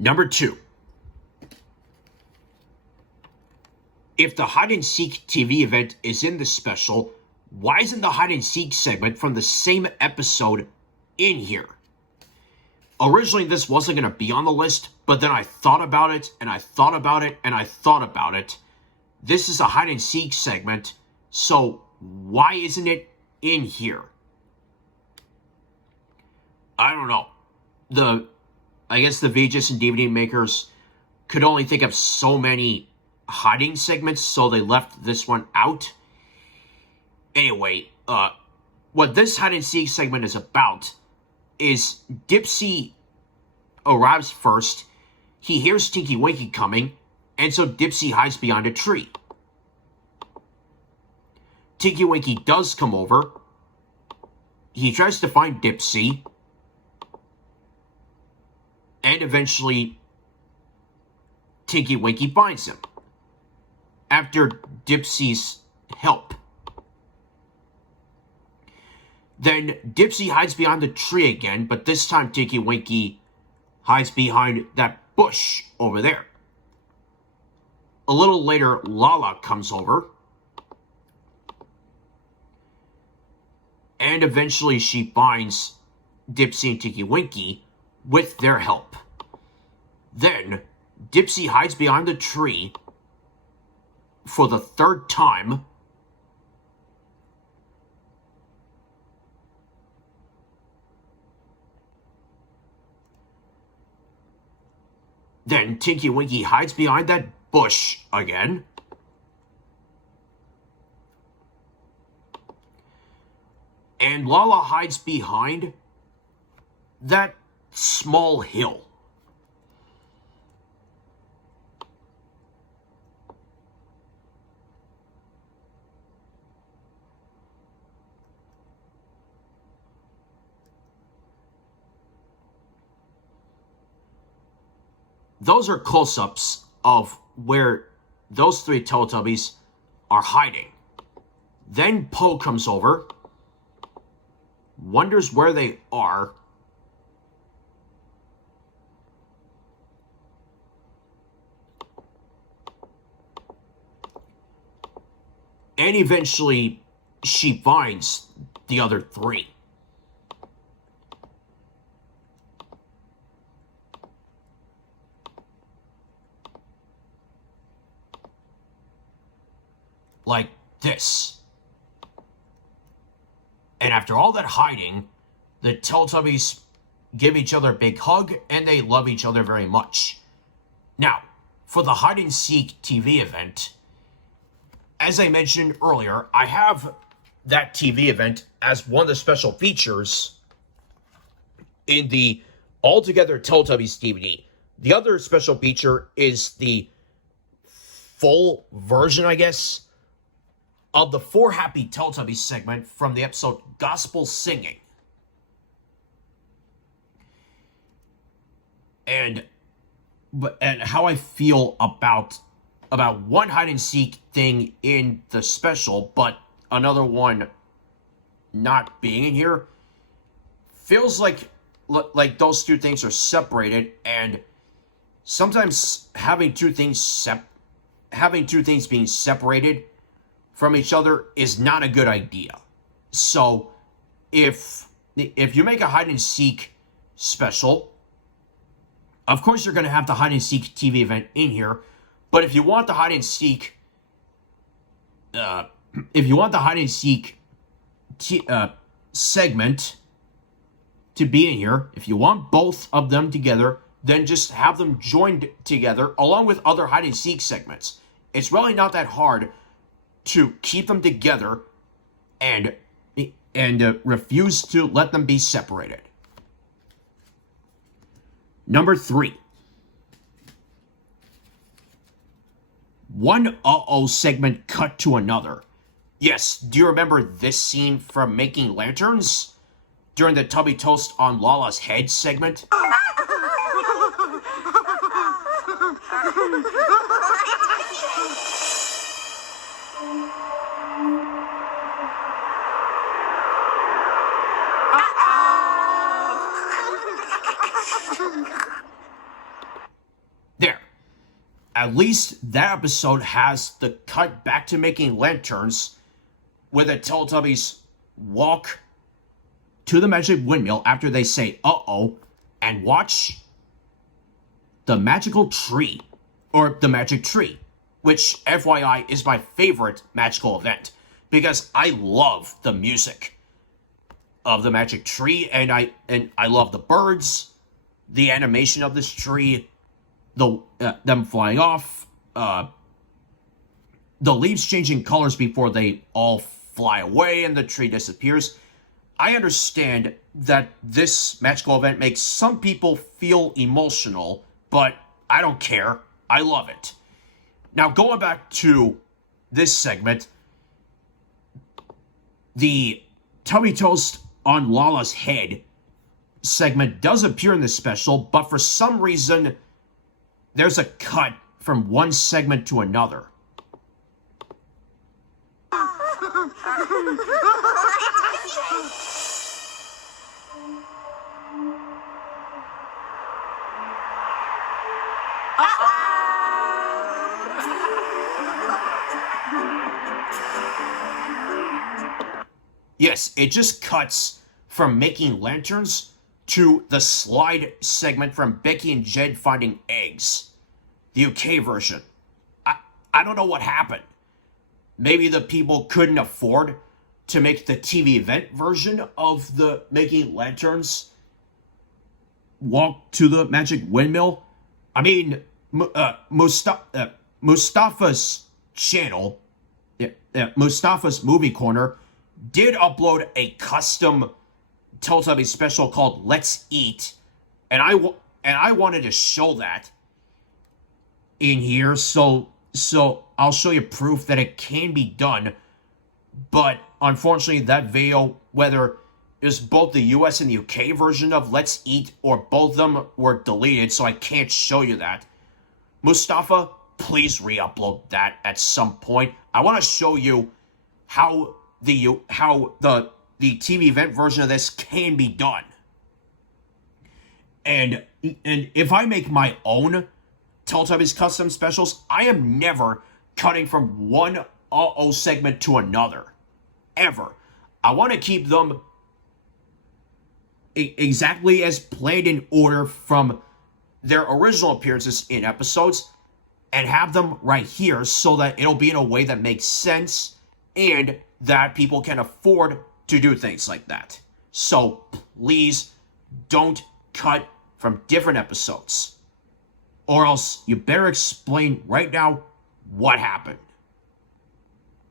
Number 2. If the hide-and-seek TV event is in the special, why isn't the hide-and-seek segment from the same episode in here? Originally, this wasn't going to be on the list, but then I thought about it, and I thought about it, and I thought about it. This is a hide-and-seek segment, so why isn't it in here? I don't know. I guess the VHS and DVD makers could only think of so many hiding segments, so they left this one out. Anyway, what this hide-and-seek segment is about is Dipsy arrives first, he hears Tinky Winky coming, and so Dipsy hides behind a tree. Tinky Winky does come over. He tries to find Dipsy, and eventually Tinky Winky finds him after Dipsy's help. Then Dipsy hides behind the tree again, but this time Tinky Winky hides behind that bush over there. A little later, Lala comes over, and eventually she finds Dipsy and Tinky Winky with their help. Then Dipsy hides behind the tree for the third time. Then Tinky Winky hides behind that bush again. And Lala hides behind that small hill. Those are close-ups of where those three Teletubbies are hiding. Then Po comes over, wonders where they are, and eventually she finds the other three. Like this. And after all that hiding, the Teletubbies give each other a big hug and they love each other very much. Now, for the hide-and-seek TV event, as I mentioned earlier, I have that TV event as one of the special features in the Altogether Teletubbies DVD. The other special feature is the full version, I guess, of the Four Happy Teletubbies segment from the episode Gospel Singing. And how I feel about one hide-and-seek thing in the special, but another one not being in here, feels like those two things are separated, and sometimes having two things being separated from each other is not a good idea. So if you make a hide-and-seek special, of course you're going to have the hide-and-seek TV event in here, but if you want the hide-and-seek segment to be in here, if you want both of them together, then just have them joined together along with other hide-and-seek segments. It's really not that hard to keep them together and refuse to let them be separated. Number 3. One uh-oh segment cut to another. Yes, do you remember this scene from Making Lanterns? During the Tubby Toast on Lala's Head segment? At least that episode has the cut back to making lanterns where the Teletubbies walk to the magic windmill after they say uh-oh and watch the magical tree, or the magic tree, which FYI is my favorite magical event because I love the music of the magic tree, and I love the birds, the animation of this tree, them flying off, the leaves changing colors before they all fly away and the tree disappears. I understand that this magical event makes some people feel emotional, but I don't care. I love it. Now, going back to this segment, the Tummy Toast on Lala's head segment does appear in this special, but for some reason, there's a cut from one segment to another. Yes, it just cuts from making lanterns to the slide segment from Becky and Jed finding eggs. The UK version. I don't know what happened. Maybe the people couldn't afford to make the TV event version of the making lanterns walk to the magic windmill. I mean, Mustafa's channel, Mustafa's Movie Corner, did upload a custom Teletubbies special called Let's Eat, and I wanted to show that in here, so I'll show you proof that it can be done, but unfortunately that video, whether it was both the US and the UK version of Let's Eat, or both of them were deleted, so I can't show you that. Mustafa, please re-upload that at some point. I want to show you how the TV event version of this can be done. And if I make my own Teletubbies custom specials, I am never cutting from one uh-oh segment to another. Ever. I want to keep them exactly as planned in order from their original appearances in episodes, and have them right here so that it'll be in a way that makes sense and that people can afford to do things like that. So please don't cut from different episodes, or else you better explain right now what happened.